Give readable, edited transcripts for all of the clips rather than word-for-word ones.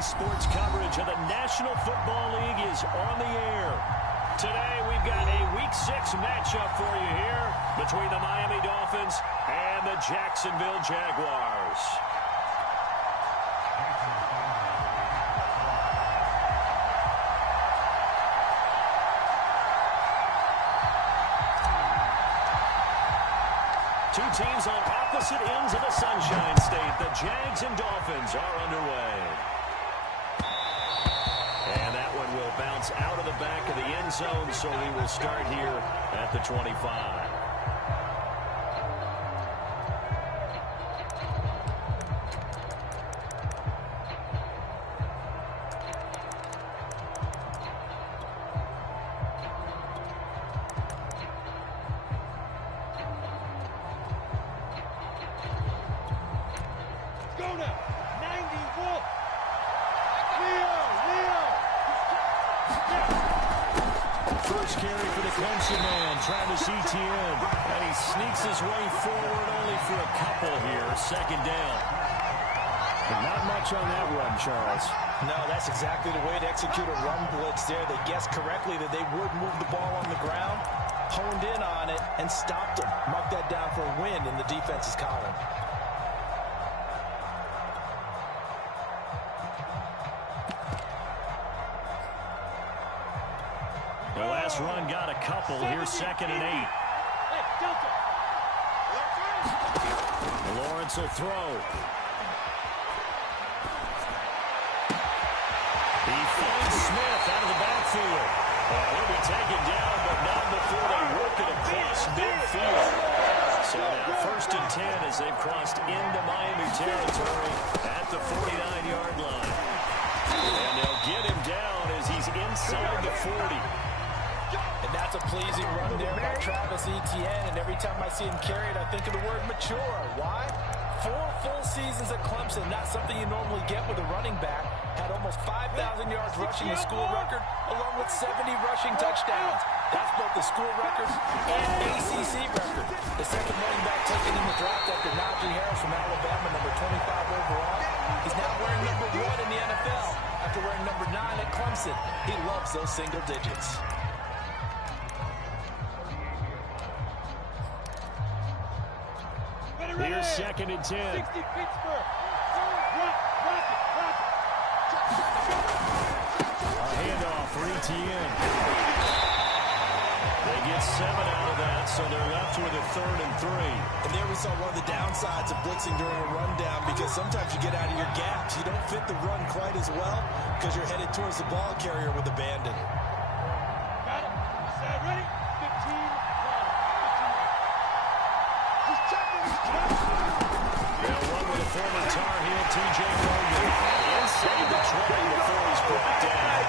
Daily sports coverage of the National Football League is on the air. Today, we've got a Week 6 matchup for you here between the Miami Dolphins and the Jacksonville Jaguars. Two teams on opposite ends of the Sunshine State. The Jags and Dolphins are underway. And that one will bounce out of the back of the end zone, so we will start here at the 25. First carry for the Clemson man, Travis Etienne. And he sneaks his way forward only for a couple here. Second down. And not much on that run, Charles. No, that's exactly the way to execute a run blitz there. They guessed correctly that they would move the ball on the ground, honed in on it, and stopped him. Mark that down for a win in the defense's column. The last run got a couple. Here's 2nd and 8. Lawrence will throw. He finds Smith out of the backfield. He'll be taken down, but not before they work it across midfield. So now 1st and 10 as they've crossed into Miami territory at the 49-yard line. And they'll get him down as he's inside the 40. And that's a pleasing run there by Travis Etienne. And every time I see him carry it, I think of the word mature. Why? 4 full seasons at Clemson. Not something you normally get with a running back. Had almost 5,000 yards rushing the school record, along with 70 rushing touchdowns. That's both the school record and ACC record. The second running back taken in the draft after Najee Harris from Alabama, number 25 overall. He's now wearing number 1 in the NFL after wearing number 9 at Clemson. He loves those single digits. Here's 2nd and 10. A handoff for Etienne. They get 7 out of that, so they're left with a 3rd and 3. And there we saw one of the downsides of blitzing during a rundown, because sometimes you get out of your gaps. You don't fit the run quite as well because you're headed towards the ball carrier with abandon. Got it. Set, ready? 15. They'll run with a former Tar Heel, T.J. Morgan. Inside the 20 before he's brought down.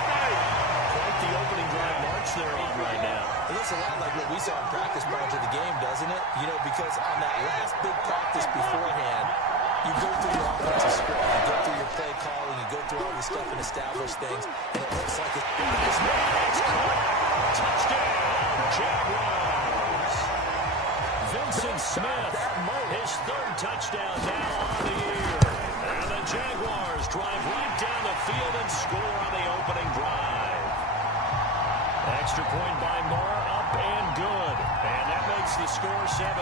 Quite the opening drive march they're on right now. It looks a lot like what we saw in practice prior to the game, doesn't it? You know, because on that last big practice beforehand, you go through your offensive script, you go through your play calling, you go through all this stuff and establish things, and it looks like it's touchdown, Jaguars. Vincent Smith, his 3rd touchdown now on the year. And the Jaguars drive right down the field and score on the opening drive. Extra point by Moore, up and good. And that makes the score 7-0.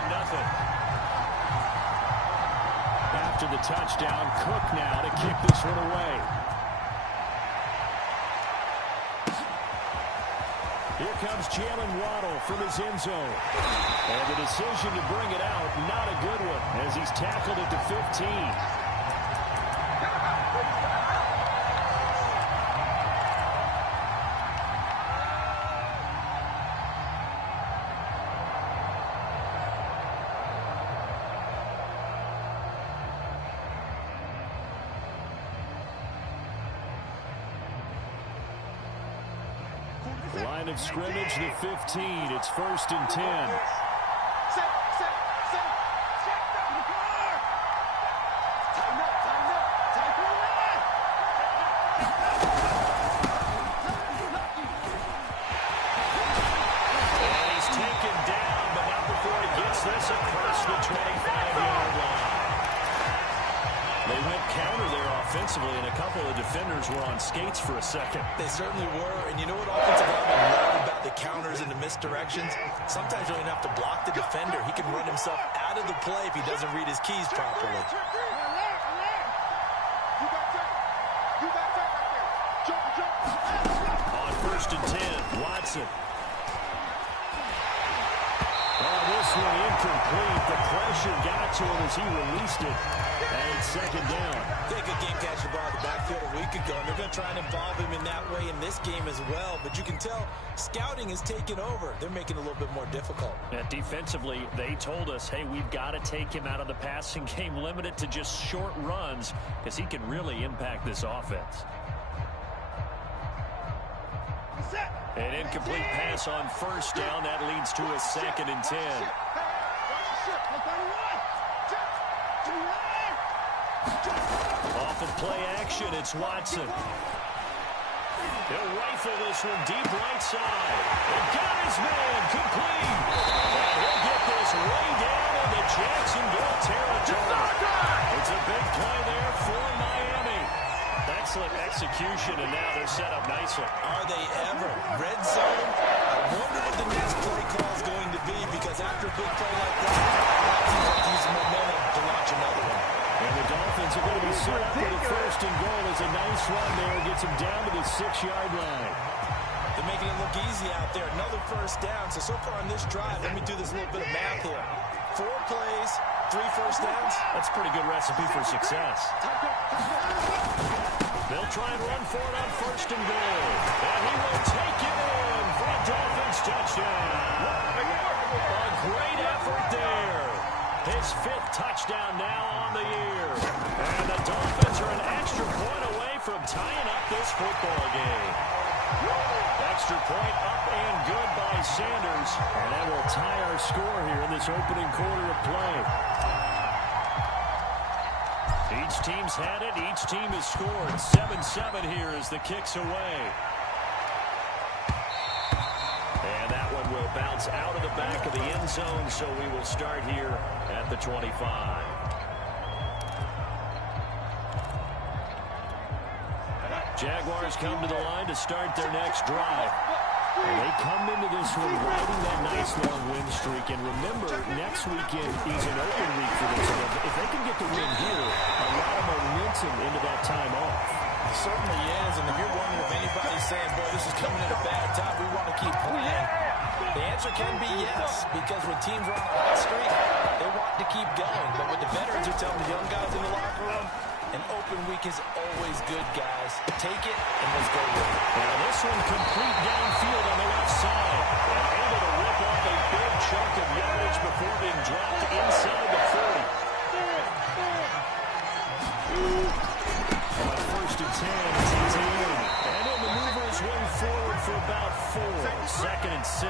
After the touchdown, Cook now to kick this one away. Here comes Jalen Waddle from his end zone. And the decision to bring it out, not a good one, as he's tackled at the 15. Line of scrimmage, the 15. It's 1st and 10. And he's taken down, but not before he gets this across the 25-yard line. They went counter there offensively, and a couple of defenders were on skates for a second. They certainly were, and you know what offensive linemen love about the counters and the misdirections? Sometimes you don't even have to block the defender. He can run himself out of the play if he doesn't read his keys properly. On 1st and 10, Watson. Oh, this one incomplete. The pressure got to him as he released it. And it's 2nd down. They could game catch the ball in the backfield a week ago, and they're going to try and involve him in that way in this game as well. But you can tell scouting is taking over. They're making it a little bit more difficult. Yeah, defensively, they told us, hey, we've got to take him out of the passing game, limit it to just short runs, because he can really impact this offense. An incomplete pass on 1st down. That leads to a 2nd and 10. Off of play action, it's Watson. He'll rifle this one deep right side. And got his man complete. And he'll get this way down in the Jacksonville territory. It's a big play there for Miami. Excellent execution, and now they're set up nicely. Are they ever? Red zone? I wonder what the next play call is going to be, because after a big play like that, seems like he's momentum to launch another one. And the Dolphins are going to be set up for the 1st and goal. It's a nice run there. Gets him down to the 6-yard line. They're making it look easy out there. Another 1st down. So far on this drive, let me do this little bit of math here. 4 plays, 3 1st downs. That's a pretty good recipe for success. They'll try and run for it on 1st and goal. And he will take it in for a Dolphins touchdown. A great effort there. His 5th touchdown now on the year. And the Dolphins are an extra point away from tying up this football game. Extra point up and good by Sanders. And that will tie our score here in this opening quarter of play. Each team's had it. Each team has scored. 7-7 here as the kick's away. And that one will bounce out of the back of the end zone, so we will start here at the 25. Jaguars come to the line to start their next drive. And they come into this one riding that nice long win streak. And remember, next weekend is an open week for this one. If they can get the win here, a lot of momentum into that time off. It certainly is. And if you're wondering if anybody's saying, boy, this is coming at a bad time, we want to keep playing, the answer can be yes. Because when teams are on a hot streak, they want to keep going. But what the veterans are telling the young guys in the locker room, an open week is always good, guys. Take it and let's go with it. Now this one complete downfield on the left side. And able to rip off a big chunk of yardage before being dropped inside the 40. On 1st and 10, it's in. And then the movers win forward for about 4. 2nd and 6.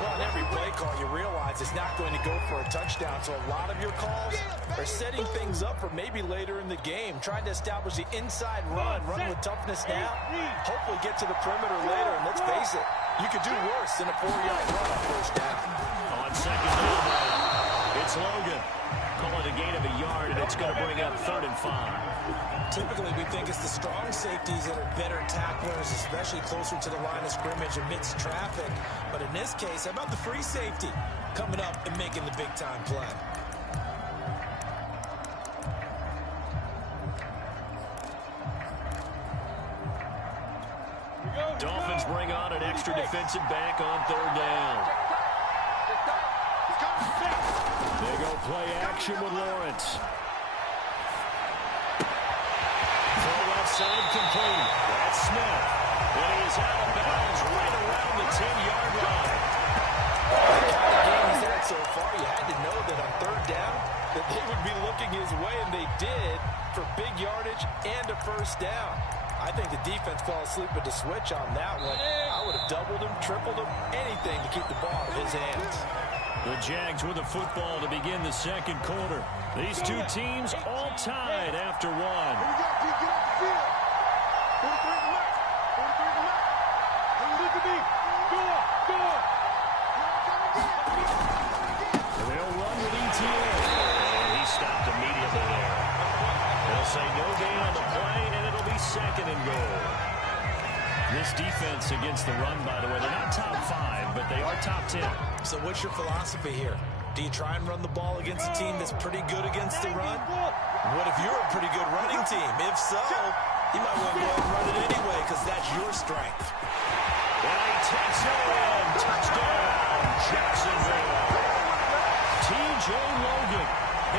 Well, in every play call, you realize it's not going to go for a touchdown. So a lot of your calls are setting things up for maybe later in the game, trying to establish the inside run with toughness now, hopefully get to the perimeter later. And let's face it, you could do worse than a 4-yard run on 1st down. On 2nd down, it's Logan. Call it a gain of a yard, and it's going to bring up 3rd and 5. Typically, we think it's the strong safeties that are better tacklers, especially closer to the line of scrimmage amidst traffic. But in this case, how about the free safety coming up and making the big-time play? Dolphins bring on an extra defensive back on 3rd down. They go play action with Lawrence. Throw left side complete. That's Smith. And he is out of bounds right around the 10-yard line. The kind of game he's had so far, you had to know that on 3rd down that they would be looking his way, and they did, for big yardage and a 1st down. I think the defense fell asleep with the switch on that one. I would have doubled him, tripled him, anything to keep the ball out of his hands. The Jags with the football to begin the 2nd quarter. These two teams all tied after 1. And they'll run with ETN. And he stopped immediately there. This defense against the run, by the way, they're not top 5, but they are top 10. So what's your philosophy here? Do you try and run the ball against a team that's pretty good against the run? What if you're a pretty good running team? If so, you might want to go ahead and run it anyway because that's your strength. And he takes it in. Touchdown, Jacksonville. T.J. Logan,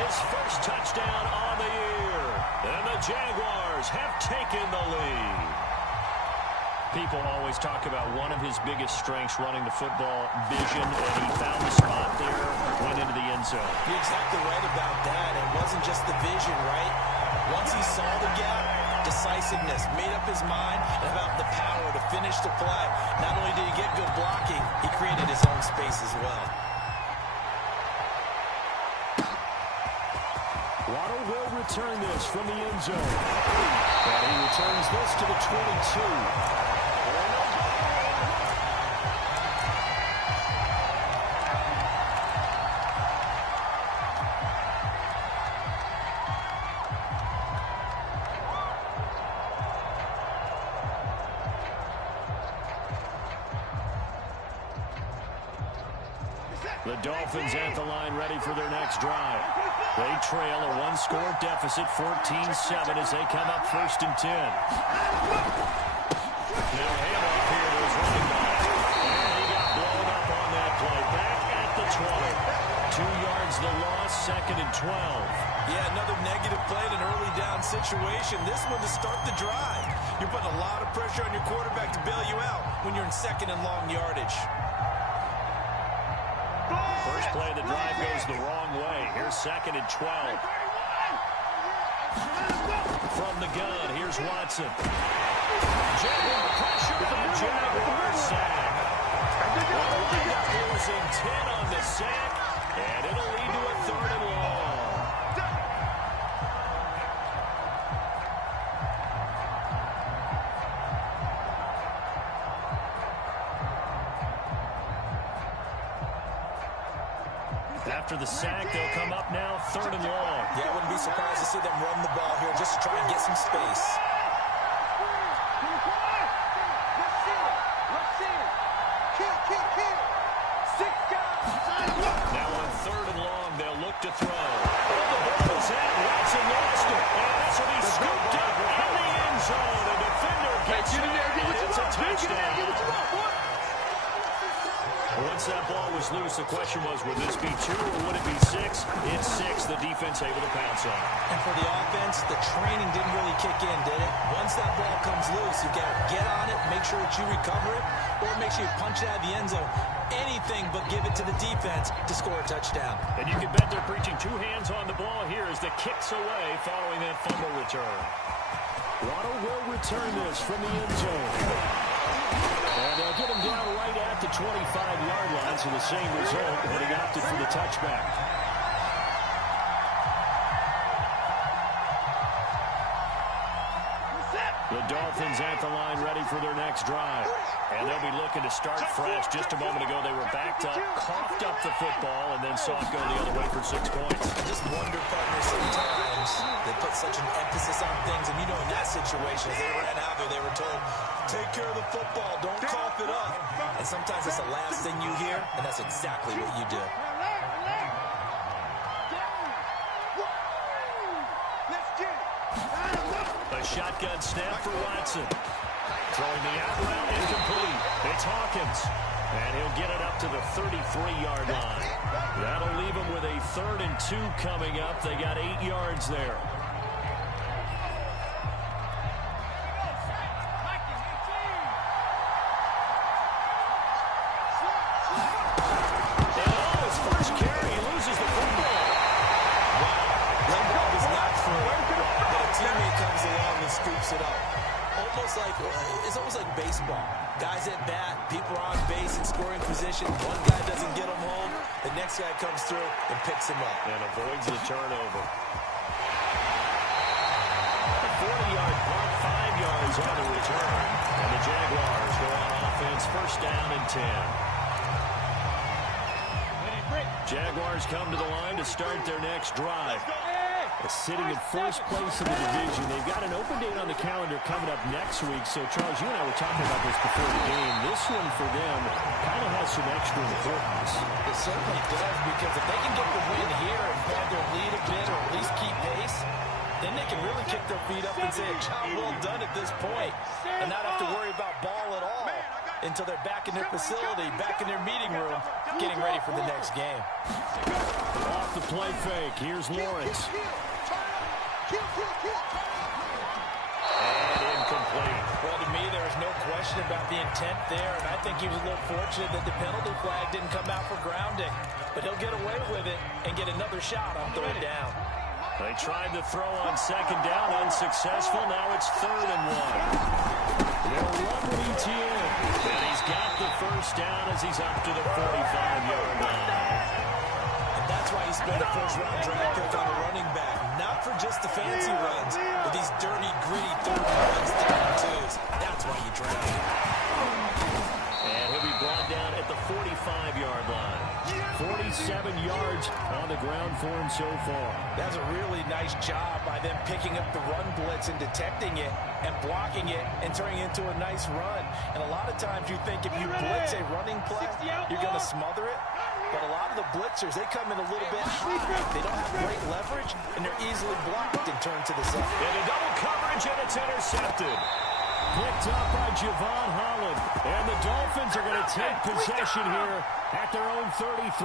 his first touchdown on the year. And the Jaguars have taken the lead. People always talk about one of his biggest strengths running the football, vision, and he found the spot there, went into the end zone. You're exactly right about that. It wasn't just the vision, right? Once he saw the gap, decisiveness, made up his mind, and about the power to finish the play. Not only did he get good blocking, he created his own space as well. Waddle will return this from the end zone. And he returns this to the 22. The Dolphins at the line ready for their next drive. They trail a one-score deficit, 14-7 as they come up 1st and 10. Now handoff here to his running back. And he got blown up on that play. Back at the 20. 2 yards the loss, 2nd and 12. Yeah, another negative play in an early down situation. This one to start the drive. You're putting a lot of pressure on your quarterback to bail you out when you're in 2nd and long yardage. First play of the drive goes the wrong way. Here's 2nd and 12. From the gun, here's Watson. Jaguar pressure on Jaguar sack. Well, they got losing 10 on the sack, and it'll lead to a 3rd and long. After the sack, they'll come up now 3rd and long. Yeah, I wouldn't be surprised to see them run the ball here just to try and get some space. Now on 3rd and long, they'll look to throw. Oh, the ball is out. Watson lost it. And this will be scooped up in the end zone. The defender gets it, and it's a touchdown. Once that ball was loose, the question was, would this be 2 or would it be 6? It's 6. The defense able to pounce on it. And for the offense, the training didn't really kick in, did it? Once that ball comes loose, you got to get on it, make sure that you recover it, or make sure you punch it out of the end zone. Anything but give it to the defense to score a touchdown. And you can bet they're preaching 2 hands on the ball here as the kick's away following that fumble return. Waddle will return this from the end zone. And they'll get him down right at the 25-yard line, so the same result, and he opted for the touchback. The Dolphins at the line ready for their next drive. And they'll be looking to start fresh. Just a moment ago, they were backed up, coughed up the football, and then saw it go the other way for 6 points. I just wonder, partner, sometimes they put such an emphasis on things, and you know in that situation, as they ran out there, they were told, take care of the football, don't cough it up. And sometimes it's the last thing you hear, and that's exactly what you do. A shotgun snap for Watson. Throwing the out route incomplete. It's Hawkins. And he'll get it up to the 33-yard line. That'll leave him with a 3rd and 2 coming up. They got 8 yards there. And on his first carry, he loses the football. That ball was not through, but a teammate comes along and scoops it up. It's almost like baseball. Guys at bat, people are on base in scoring position. One guy doesn't get him home. The next guy comes through and picks him up. And avoids the turnover. A 40-yard punt, 5 yards on the return. And the Jaguars go on offense, 1st down and 10. Jaguars come to the line to start their next drive. Sitting in first place in the division. They've got an open date on the calendar coming up next week. So, Charles, you and I were talking about this before the game. This one for them kind of has some extra importance. It certainly does, because if they can get the win here and pad their lead a bit or at least keep pace, then they can really kick their feet up and say a job well done at this point and not have to worry about ball at all until they're back in their facility, back in their meeting room, getting ready for the next game. Off the play fake. Here's Lawrence. And incomplete. Well, to me, there is no question about the intent there, and I think he was a little fortunate that the penalty flag didn't come out for grounding. But he'll get away with it and get another shot on third down. They tried to throw on second down, unsuccessful. Now it's 3rd and 1. They'll run with ETN. And he's got the first down as he's up to the 45-yard line. And that's why he spent a first-round draft pick on a running back. Not for just the fancy runs, but these dirty, gritty third and 1s, 3 and 2s. That's why you draft him. And he'll be brought down at the 45-yard line. 47 yards on the ground for him so far. That's a really nice job by them picking up the run blitz and detecting it and blocking it and turning it into a nice run. And a lot of times you think if you blitz a running play, you're going to smother it. But a lot of the blitzers, they come in a little bit high. They don't have great leverage, and they're easily blocked and turned to the side. Into double coverage, and it's intercepted. Picked up by Javon Holland. And the Dolphins are going to take possession here at their own 33.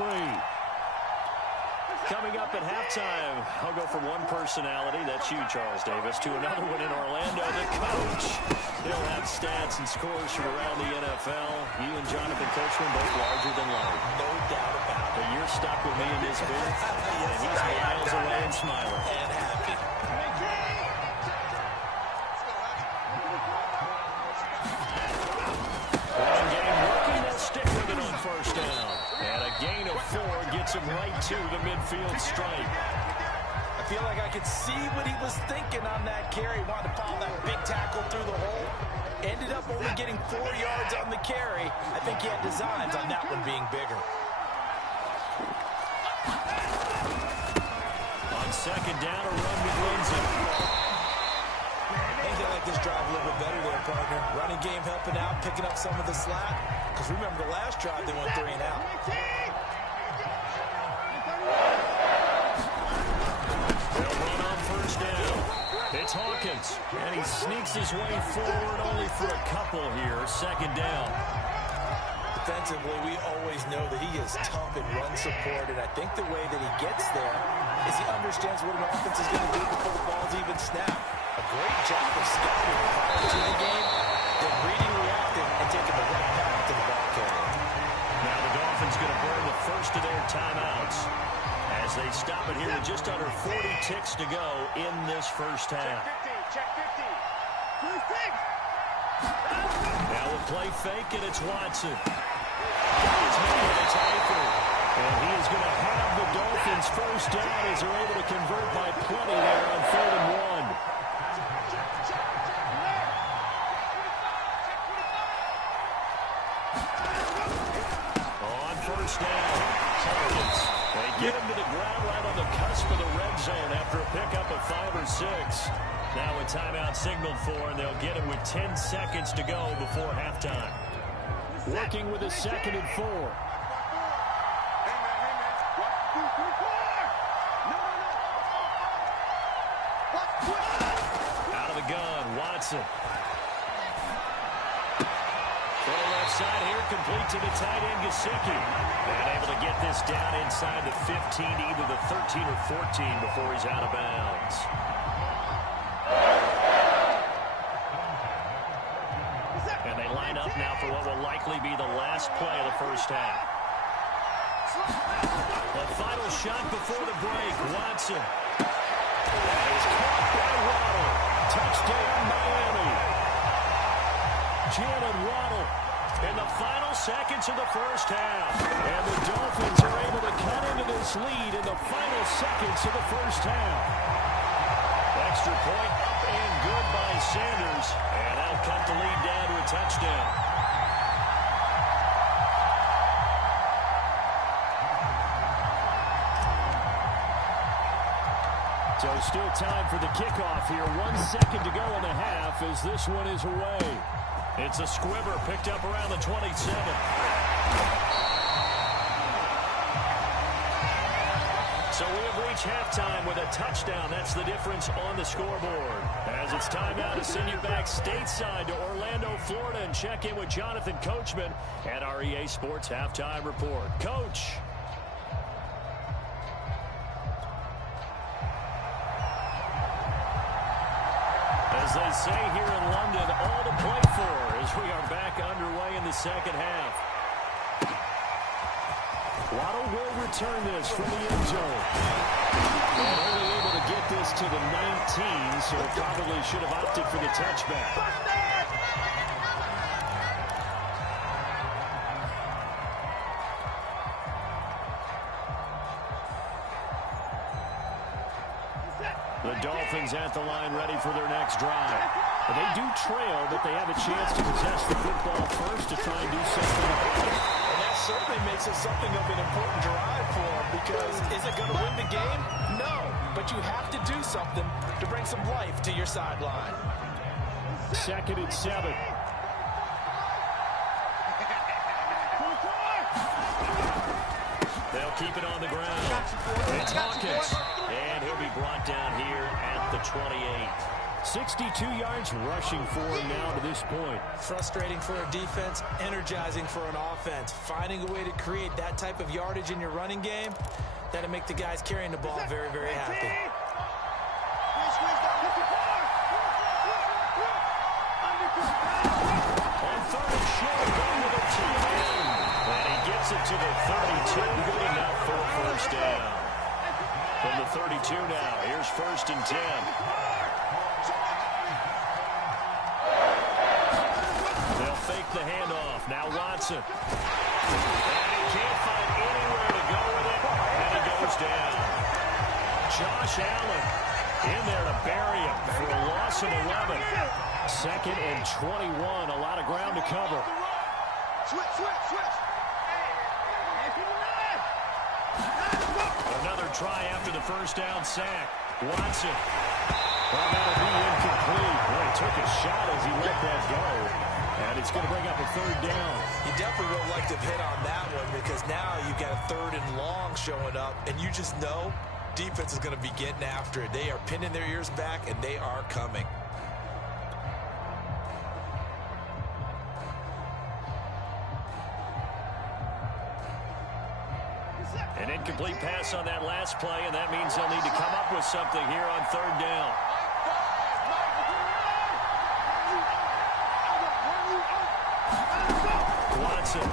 Coming up at halftime, I'll go from one personality, that's you, Charles Davis, to another one in Orlando, the coach. He'll have stats and scores from around the NFL. You and Jonathan Coachman both larger than life. No doubt about it. But you're stuck with me in this booth, and he's miles away and smiling. And happy. Run game working, they'll stick with it on first down. And a gain of 4 gets him right to the midfield stripe. I feel like I could see what he was thinking on that carry. Wanted to follow that big tackle through the hole. Ended up only getting 4 yards on the carry. I think he had designs on that one being bigger. On second down, a run with Lindsay. I think they like this drive a little bit better there, partner. Running game helping out, picking up some of the slack. Because remember, the last drive they went 3 and out. They'll run on first down. It's Hawkins. And he sneaks his way forward only for a couple here. Second down. Defensively, we always know that he is tough in run support. And I think the way that he gets there is he understands what an offense is going to do before the ball's even snapped. A great job of scouting prior to the game, then reading, reacting, and taking the right path to the ball carrier. Now the Dolphins going to burn the first of their timeouts as they stop it here with just under 40 ticks to go in this first half. Check 50. Now we'll play fake, and it's Watson. Got his hand in its ankle. And he is going to have the Dolphins first down as they're able to convert by plenty there on 3rd and 1. On first down, Hawkins. They get him to the ground right on the cusp of the red zone after a pickup of 5 or 6. Now a timeout signaled for, and they'll get it with 10 seconds to go before halftime. Working with a 2nd and 4. Out of the gun, Watson. Throw left side here, complete to the tight end, Gesicki. And able to get this down inside the 15, either the 13 or 14 before he's out of bounds. And they line up now for what will likely be the last play of the first half. The final shot before the break, Watson. That is caught by Waddle. Touchdown, Miami. Jalen Waddle in the final seconds of the first half. And the Dolphins are able to cut into this lead in the final seconds of the first half. Extra point up and good by Sanders. And that'll cut the lead down to a touchdown. So There's still time for the kickoff here. 1 second to go in the half as this one is away. It's a squibber picked up around the 27. So we have reached halftime with a touchdown. That's the difference on the scoreboard. As it's time now to send you back stateside to Orlando, Florida, and check in with Jonathan Coachman at our EA Sports Halftime Report. Coach. As they say here in London, all to play for as we are back underway in the second half. Waddle will return this from the end zone. And only able to get this to the 19, so probably should have opted for the touchback. The Dolphins at the line ready for their next drive. They do trail, but they have a chance to possess the football first to try and do something about it. Certainly makes it something of an important drive for him, because is it going to win the game? No, but you have to do something to bring some life to your sideline. 2nd and 7. They'll keep it on the ground. It's Hawkins, and he'll be brought down here at the 28. 62 yards rushing for him now to this point. Frustrating for a defense, energizing for an offense. Finding a way to create that type of yardage in your running game, that'll make the guys carrying the ball very, very happy. On 3rd and short, going with a two-man. And he gets it to the 32. Good enough for a first down. From the 32 now, here's 1st and 10. Fake the handoff. Now Watson. And he can't find anywhere to go with it. And he goes down. Josh Allen in there to bury him for a loss of 11. 2nd and 21. A lot of ground to cover. Another try after the first down sack. Watson. Well, that'll be incomplete. Boy, he took a shot as he let that go. And it's going to bring up a 3rd down. You definitely would like to have hit on that one, because now you've got a 3rd and long showing up, and you just know defense is going to be getting after it. They are pinning their ears back, and they are coming. An incomplete pass on that last play, and that means they'll need to come up with something here on 3rd down. Watson. And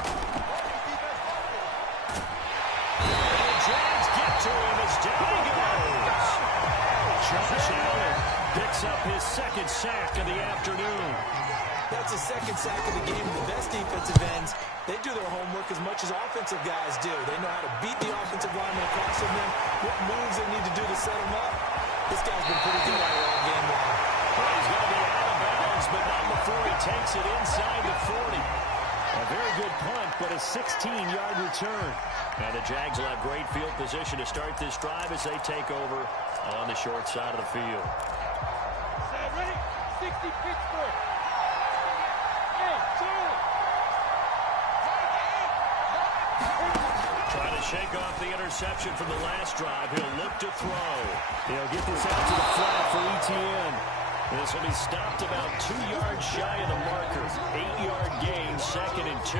the Jags get to him as down he goes. Josh Allen picks up his 2nd sack of the afternoon. That's the 2nd sack of the game. The best defensive ends, they do their homework as much as offensive guys do. They know how to beat the offensive lineman across from them, what moves they need to do to set them up. This guy's been pretty good out here all game long. Well, he's going to be out of bounds, but not before he takes it inside the 40. A very good punt, but a 16-yard return. And the Jags will have great field position to start this drive as they take over on the short side of the field. Side ready, 60 Pittsburgh. Hey, Charlie. Trying to shake off the interception from the last drive. He'll look to throw. He'll get this out to the flat for Etienne. This will be stopped about 2 yards shy of the marker. 8-yard gain, 2nd and 2.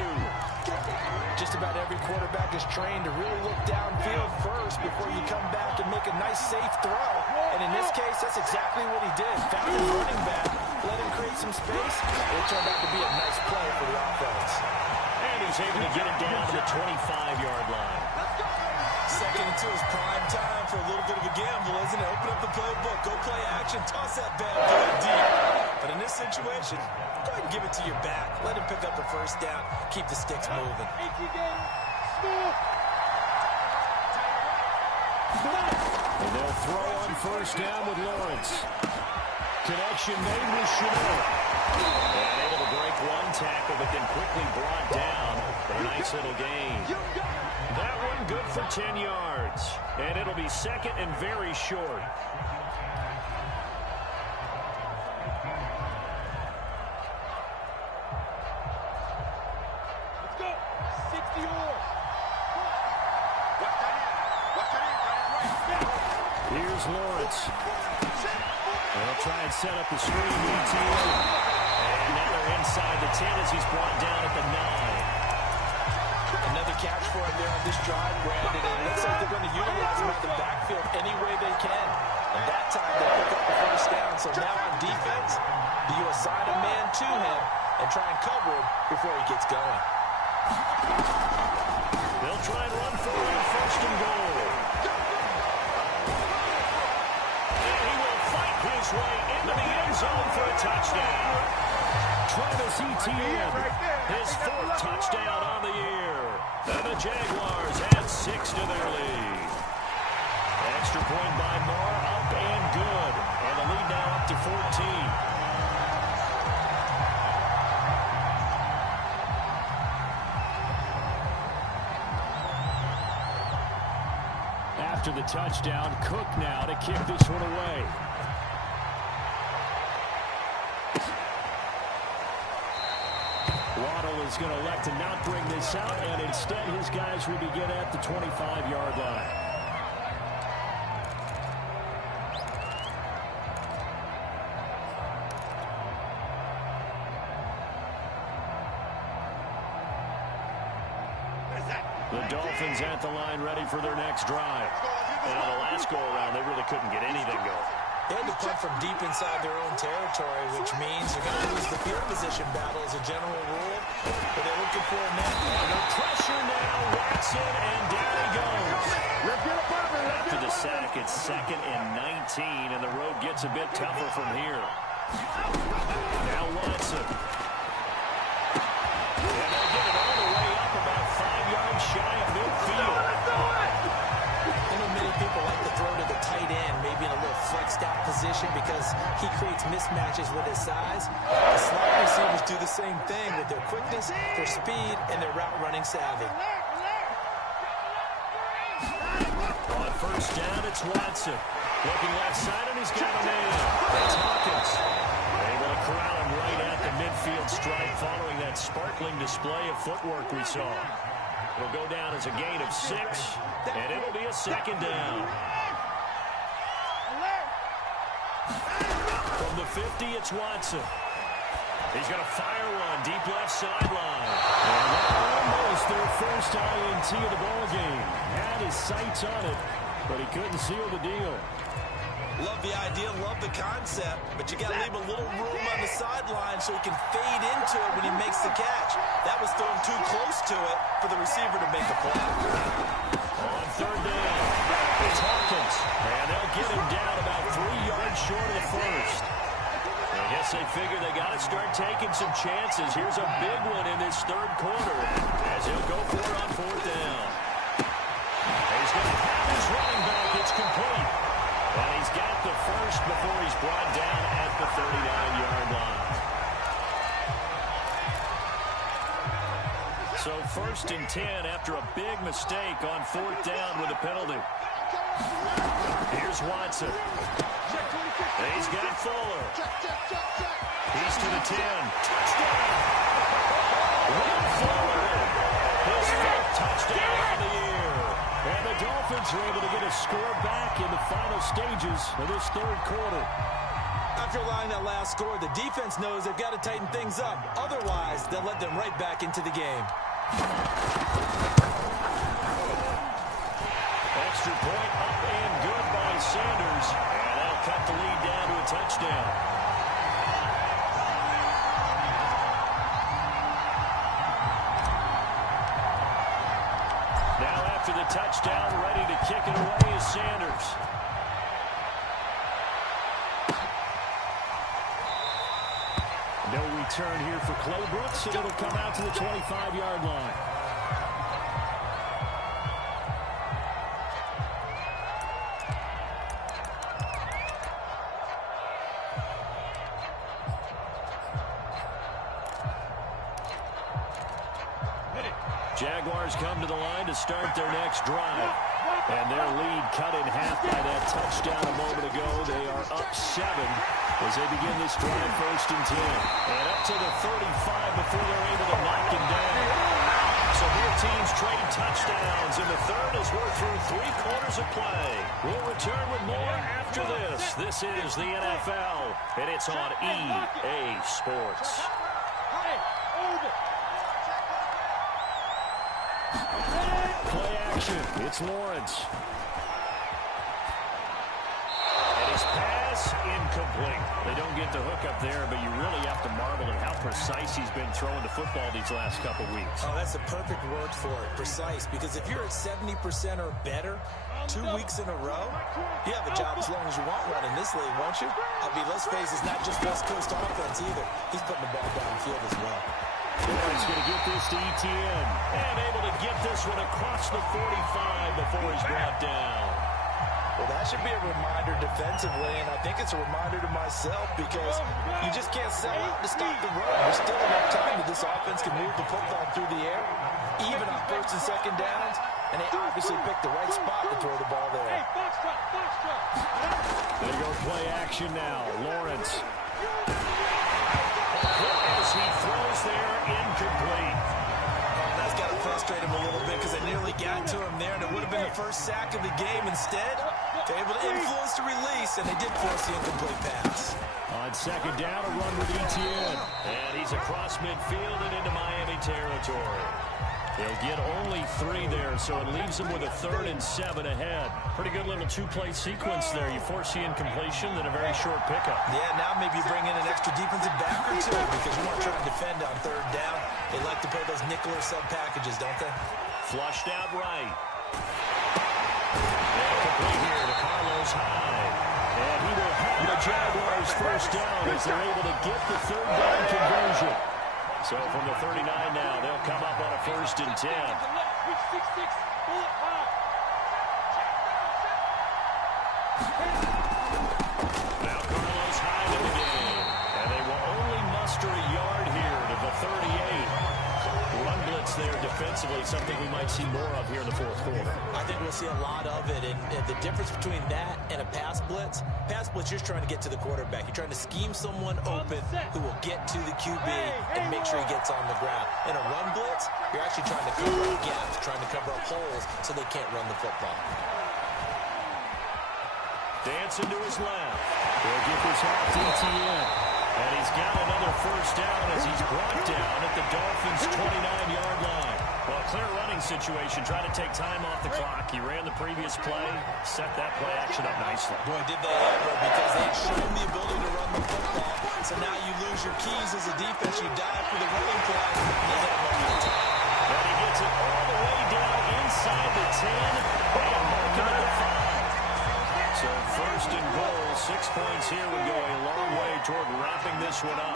Just about every quarterback is trained to really look downfield first before you come back and make a nice, safe throw. And in this case, that's exactly what he did. Found his running back, let him create some space. It turned out to be a nice play for the offense. And he's able to get it down to the 25-yard line. 2nd and 2 is prime time for a little bit of a gamble, isn't it? Open up the playbook, go play action, toss that bad boy deep. But in this situation, go ahead and give it to your back. Let him pick up the 1st down, keep the sticks moving. And they'll throw on 1st down with Lawrence. Connection made with Chanel. And able to break one tackle, but then quickly brought down for a nice little gain. That one good for 10 yards. And it'll be 2nd and very short. Here's Lawrence. They'll try and set up the screen. And now they're inside the 10 as he's brought down at the 9. Another catch for him there on this drive, Brandon. And it looks like they're going to utilize him out the backfield any way they can. And that time they pick up the first down. So now on defense, do you assign a man to him and try and cover him before he gets going? They'll try and run for it, first and goal. And he will fight his way into the end zone for a touchdown. Travis Etienne, his 4th touchdown on the year. And the Jaguars add 6 to their lead. Extra point by Moore, up and good. And the lead now up to 14. After the touchdown, Cook now to kick this one away. Waddle is going to elect to not bring this out, and instead his guys will begin at the 25-yard line. The Dolphins at the line ready for their next drive. And on the last go-around, they really couldn't get anything going. They had to punt from deep inside their own territory, which means you're going to lose the field position battle as a general rule. But they're looking for a net. Under pressure now, Watson, and down he goes. After the sack, it's 2nd and 19, and the road gets a bit tougher from here. Now Watson. And they'll get it all the way up about 5 yards shy of midfield. I know many people like to throw to the tight end, maybe in a little flexed out position because he creates mismatches with his size. The slot receivers do the same thing with their quickness, their speed, and their route running savvy. On first down, it's Watson. Looking left side, and he's got a man. That's Hawkins. Able to corral him right at the midfield stripe following that sparkling display of footwork we saw. It'll go down as a gain of 6, and it'll be a 2nd down. From the 50, it's Watson. He's going to fire one deep left sideline. And that almost their first INT of the ballgame. Had his sights on it, but he couldn't seal the deal. Love the idea, love the concept, but you got to leave a little room on the sideline so he can fade into it when he makes the catch. That was thrown too close to it for the receiver to make a play. On 3rd down, it's Hawkins, and they'll get him down about 3 yards short of the first. I guess they figure they got to start taking some chances. Here's a big one in this 3rd quarter as he'll go for it on 4th down. He's going to have his running back. It's complete. And he's got the first before he's brought down at the 39-yard line. So 1st and 10 after a big mistake on 4th down with a penalty. Here's Watson. He's got Fuller. He's to the 10. Touchdown! Will Fuller. His 4th touchdown of the year. And the Dolphins are able to get a score back in the final stages of this 3rd quarter. After allowing that last score, the defense knows they've got to tighten things up. Otherwise, they'll let them right back into the game. Extra point up and good by Sanders. And they'll cut the lead down to a touchdown. Now after the touchdown, ready to kick it away is Sanders. No return here for Clay Brooks, and it'll come out to the 25-yard line. Jaguars come to the line to start their next drive. And their lead cut in half by that touchdown a moment ago. They are up 7 as they begin this drive 1st and 10. And up to the 35 before they're able to knock him down. So Both teams trade touchdowns, and the third as we're through 3 quarters of play. We'll return with more after this. This is the NFL, and it's on EA Sports. Play action. It's Lawrence. And his pass incomplete. They don't get the hook up there, but you really have to marvel at how precise he's been throwing the football these last couple weeks. Oh, that's the perfect word for it, precise. Because if you're at 70% or better 2 weeks in a row, you have a job as long as you want one in this league, won't you? I mean, let's face it, it's not just West Coast offense either. He's putting the ball downfield as well. He's going to get this to ETN. And able to get this one across the 45 before he's brought down. Well, that should be a reminder defensively, and I think it's a reminder to myself because you just can't sell out to stop the run. There's still enough time that this offense can move the football through the air, even on first and second downs, and they obviously picked the right spot to throw the ball there. They go play action now. Lawrence. As he throws there, incomplete. That's got to frustrate him a little bit because they nearly got to him there, and it would have been the first sack of the game. Instead, they're able to influence the release, and they did force the incomplete pass. On second down, a run with ETN. And he's across midfield and into Miami territory. He'll get only 3 there, so it leaves him with a 3rd and 7 ahead. Pretty good little 2-play sequence there. You force the incompletion, then a very short pickup. Yeah, now maybe you bring in an extra defensive back or 2 because you want to try and defend on 3rd down. They like to play those nickel or sub packages, don't they? Flushed out right. And complete here to Carlos Hyde. And he will have the Jaguars first down as they're able to get the 3rd down conversion. So from the 39 now, they'll come up on a 1st and 10. Now Carlos Hyde in the game. And they will only muster a yard here to the 38. Run blitz there defensively, something we might see more of here in the 4th quarter. I think we'll see a lot of it, and the difference between that and a pass blitz, you're just trying to get to the quarterback. You're trying to scheme someone open who will get to the QB and make sure he gets on the ground. In a run blitz, you're actually trying to cover up gaps, trying to cover up holes so they can't run the football. Dancing to his left. They'll get this off to ETN. And he's got another first down as he's brought down at the Dolphins' 29-yard line. Well, clear running situation, trying to take time off the clock. He ran the previous play, set that play action up nicely. Boy, did they ever, because they had shown the ability to run the football. So now you lose your keys as a defense. You dive for the running play. And he gets it all the way down inside the 10 and mark him at the 5. So 1st and goal, 6 points here would go a long way toward wrapping this one up.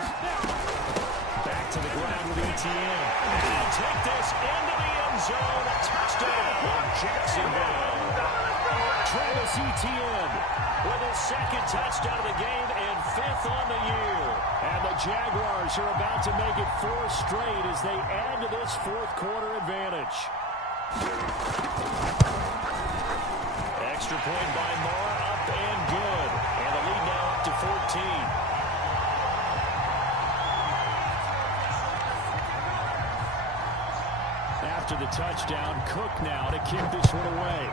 Back to the ground with ETN. And he'll take this into the end zone. A touchdown, Jacksonville. Travis Etienne With his 2nd touchdown of the game and 5th on the year. And the Jaguars are about to make it 4 straight as they add to this 4th quarter advantage. Extra point by Moore, up and good. And the lead now up to 14. After the touchdown, Cook now to kick this one away.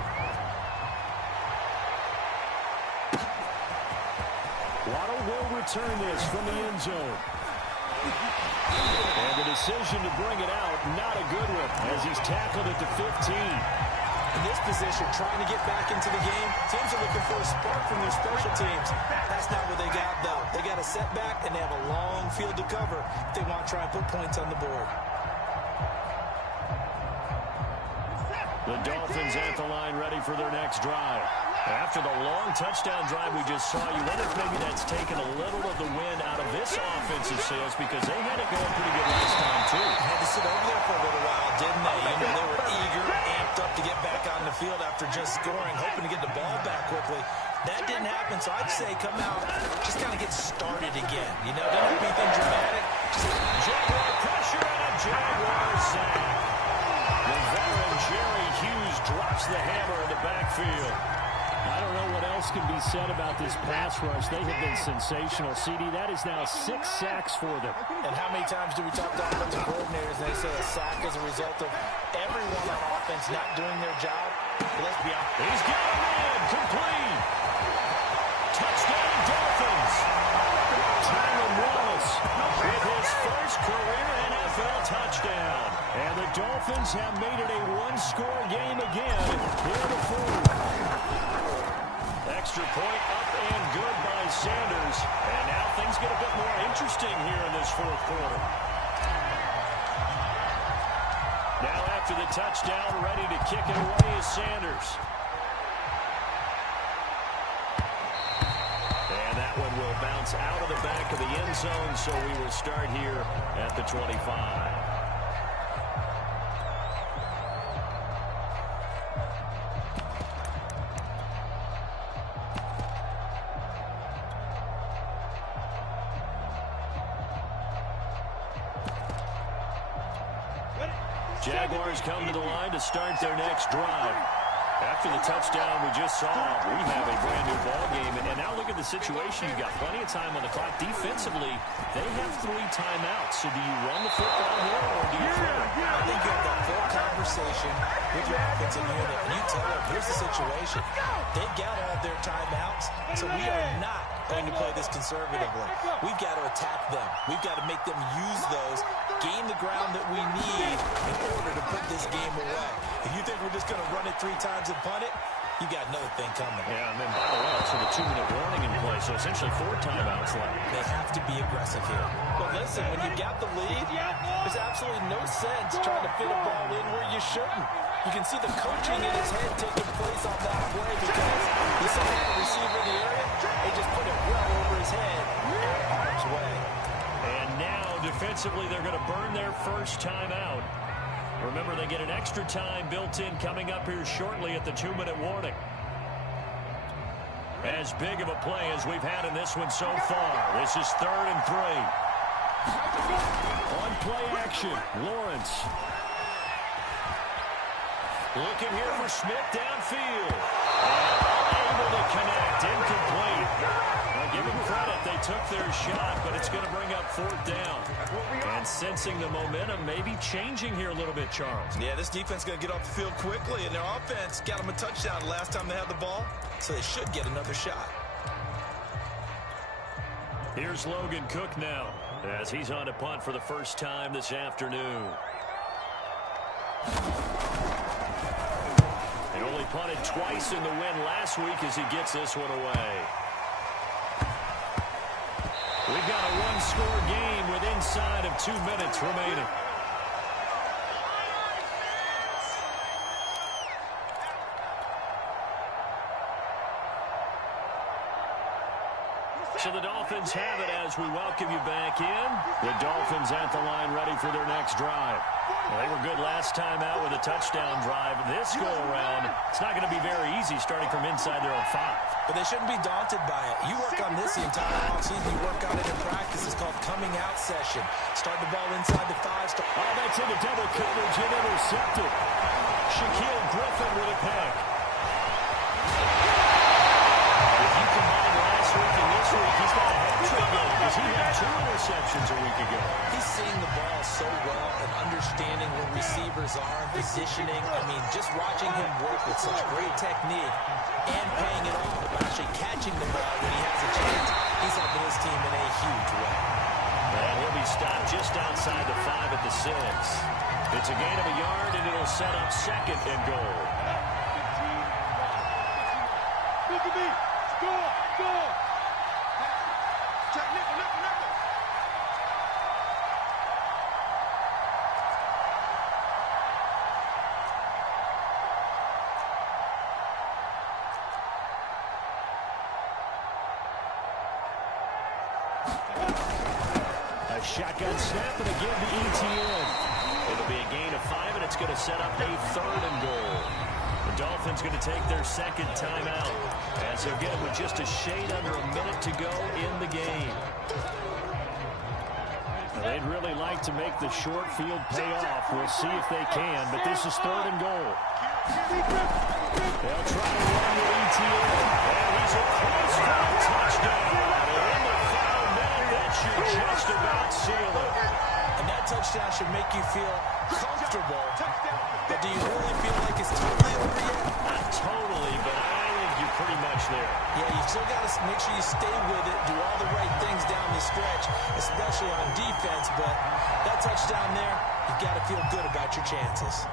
Waddle will return this from the end zone. And the decision to bring it out, not a good one, as he's tackled at the 15. In this position, trying to get back into the game, teams are looking for a spark from their special teams. That's not what they got, though. They got a setback, and they have a long field to cover if they want to try and put points on the board. The Dolphins at the line ready for their next drive. After the long touchdown drive we just saw, you wonder if maybe that's taken a little of the wind out of this offensive sails because they had it going pretty good last time, too. Had to sit over there for a little while, didn't they? You know, they were eager, amped up to get back on the field after just scoring, hoping to get the ball back quickly. That didn't happen, so I'd say come out, just kind of get started again. You know, didn't have anything dramatic. Just Jaguar pressure and a Jaguar sack. The veteran Jerry Hughes drops the hammer in the backfield. I don't know what else can be said about this pass rush. They have been sensational. CD, that is now 6 sacks for them. And how many times do we talk to offensive coordinators and they say a sack is a result of everyone on offense not doing their job? Well, let's be honest. He's got a man complete. Touchdown Dolphins. Tyron Wallace with his first career NFL touchdown. And the Dolphins have made it a one-score game again here in the fourth. Extra point up and good by Sanders. And now things get a bit more interesting here in this fourth quarter. Now after the touchdown, ready to kick it away is Sanders. And that one will bounce out of the back of the end zone, so we will start here at the 25. Jaguars come to the line to start their next drive. After the touchdown we just saw, we have a brand new ball game. And now look at the situation. You've got plenty of time on the clock. Defensively, they have 3 timeouts. So do you run the football here or do you throw it? I think you have that full conversation with your offensive unit. And you tell them, here's the situation. They've got all their timeouts, so we are not going to play this conservatively. We've got to attack them. We've got to make them use those, gain the ground that we need in order to put this game away. If you think we're just going to run it 3 times and punt it, you got another thing coming. Yeah, and then by the way, also the 2-minute warning in play, so essentially 4 timeouts left. They have to be aggressive here. But listen, when you got the lead, there's absolutely no sense trying to fit a ball in where you shouldn't. You can see the coaching in his head taking place on that play because he saw the receiver in the area. They just put it well over his head out of harm's way. And now, defensively, they're going to burn their first timeout. Remember, they get an extra time built in coming up here shortly at the 2-minute warning. As big of a play as we've had in this one so far. This is 3rd and 3. On play action, Lawrence. Looking here for Smith downfield. Unable to connect. Incomplete. Now give them credit. They took their shot, but it's going to bring up 4th down. And sensing the momentum maybe changing here a little bit, Charles. Yeah, this defense is going to get off the field quickly, and their offense got them a touchdown last time they had the ball, so they should get another shot. Here's Logan Cook now as he's on to punt for the first time this afternoon. He only punted twice in the win last week as he gets this one away. We've got a one-score game with inside of 2 minutes remaining. So the Dolphins have it as we welcome you back in. The Dolphins at the line ready for their next drive. Well, they were good last time out with a touchdown drive. This go-around, it's not going to be very easy starting from inside their own 5. But they shouldn't be daunted by it. You work on this the entire offseason. You work on it in practice. It's called coming out session. Start the ball inside the 5. Oh, that's into double coverage and intercepted. Shaquille Griffin with a pick. If you combine last week and this week, he's got a head trick going because he had 2 interceptions a week ago. He's seeing the ball so well and understanding where receivers are and positioning. I mean, just watching him work with such great technique and paying it off by actually catching the ball when he has a chance. He's helping his team in a huge way. And he'll be stopped just outside the 5 at the 6. It's a gain of a yard, and it'll set up 2nd and goal. Look at me. Score. Score. Check nickel. A shotgun snap and again to ETN. It'll be a gain of 5, and it's going to set up a 3rd and goal. The Dolphins going to take their 2nd timeout as they'll get it with just a shade under a minute to go in the game. They'd really like to make the short field pay off. We'll see if they can, but this is 3rd and goal. They'll try to run with ETN. And he's across for a touchdown. And in the final minute, that should just about seal it. And that touchdown should make you feel comfortable. But do you really feel like it's totally over yet? Not totally, but I think you're pretty much there. Yeah, you still got to make sure you stay with it, do all the right things down the stretch, especially on defense. But that touchdown there, you've got to feel good about your chances.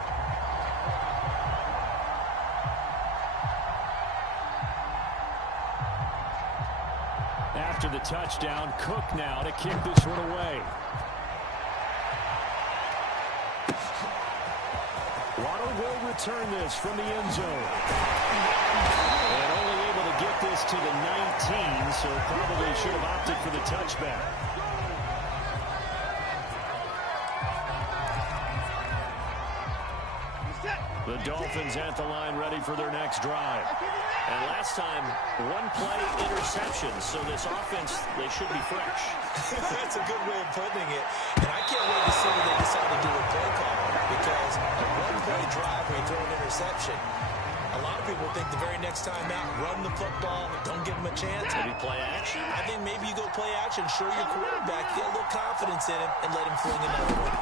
After the touchdown, Cook now to kick this one away. Waddle will return this from the end zone. And only able to get this to the 19, so probably should have opted for the touchback. The Dolphins at the line ready for their next drive. And last time, one play interception, so this offense, they should be fresh. That's a good way of putting it. And I can't wait to see what they decide to do with play calling, because a one-play drive where you throw an interception, a lot of people think the very next time out, run the football, don't give them a chance. Maybe play action. I think maybe you go play action, show your quarterback, get a little confidence in him, and let him fling another one.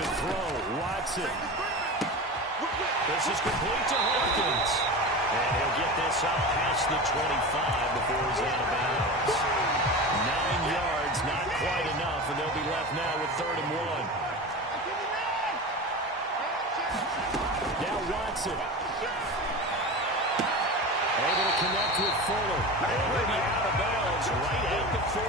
To throw, Watson. This is complete to Hawkins. And he'll get this up past the 25 before he's out of bounds. 9 yards, not quite enough, and they'll be left now with 3rd and 1. Now Watson. Able to connect with Fuller. And he'll be out of bounds right at the 40.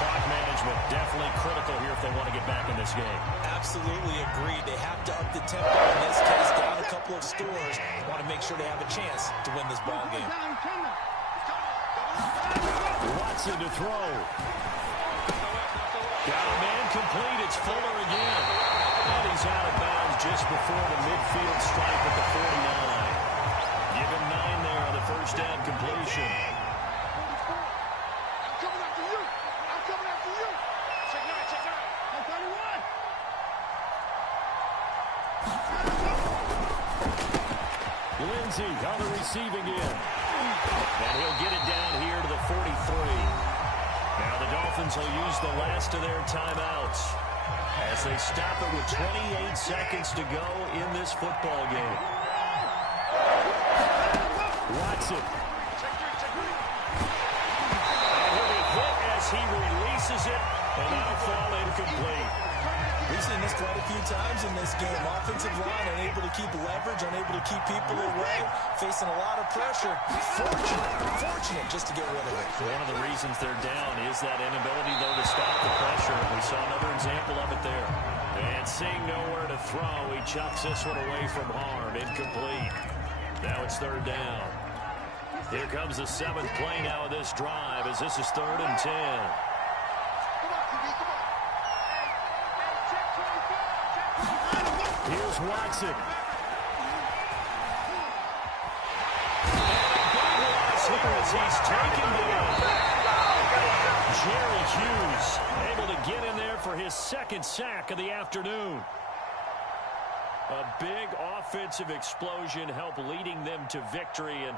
Clock management definitely critical here if they want to get back in this game. Absolutely agreed. They have to up the tempo in this case, down a couple of scores. Want to make sure they have a chance to win this ball game. Watson to throw. Got a man complete. It's Fuller again. And he's out of bounds just before the midfield stripe at the 49. Give him 9 there on the first down completion. Lindsey on the receiving end. And he'll get it down here to the 43. Now the Dolphins will use the last of their timeouts as they stop it with 28 seconds to go in this football game. Watson. And he'll be hit as he releases it, and that'll fall incomplete. We've seen this quite a few times in this game. Offensive line unable to keep leverage, unable to keep people away, facing a lot of pressure. Fortunate just to get rid of it. One of the reasons they're down is that inability, though, to stop the pressure. We saw another example of it there. And seeing nowhere to throw, he chucks this one away from harm. Incomplete. Now it's 3rd down. Here comes the 7th play now of this drive as this is 3rd and 10. Here's Watson. And a big loss here as he's taken down. Jerry Hughes able to get in there for his 2nd sack of the afternoon. A big offensive explosion helped leading them to victory. And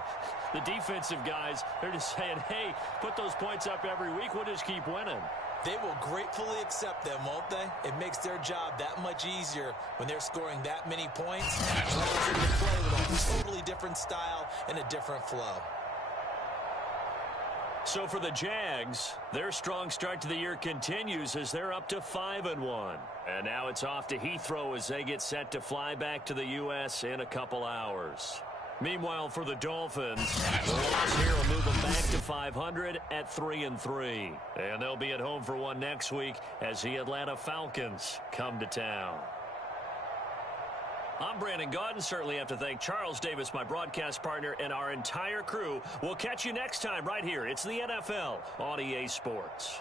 the defensive guys, they're just saying, hey, put those points up every week. We'll just keep winning. They will gratefully accept them, won't they? It makes their job that much easier when they're scoring that many points. It allows them to play with a totally different style and a different flow. So for the Jags, their strong start to the year continues as they're up to 5-1. And now it's off to Heathrow as they get set to fly back to the U.S. in a couple hours. Meanwhile, for the Dolphins, the loss here will move them back to 500 at 3-3. And they'll be at home for one next week as the Atlanta Falcons come to town. I'm Brandon Gaudin. Certainly have to thank Charles Davis, my broadcast partner, and our entire crew. We'll catch you next time right here. It's the NFL on EA Sports.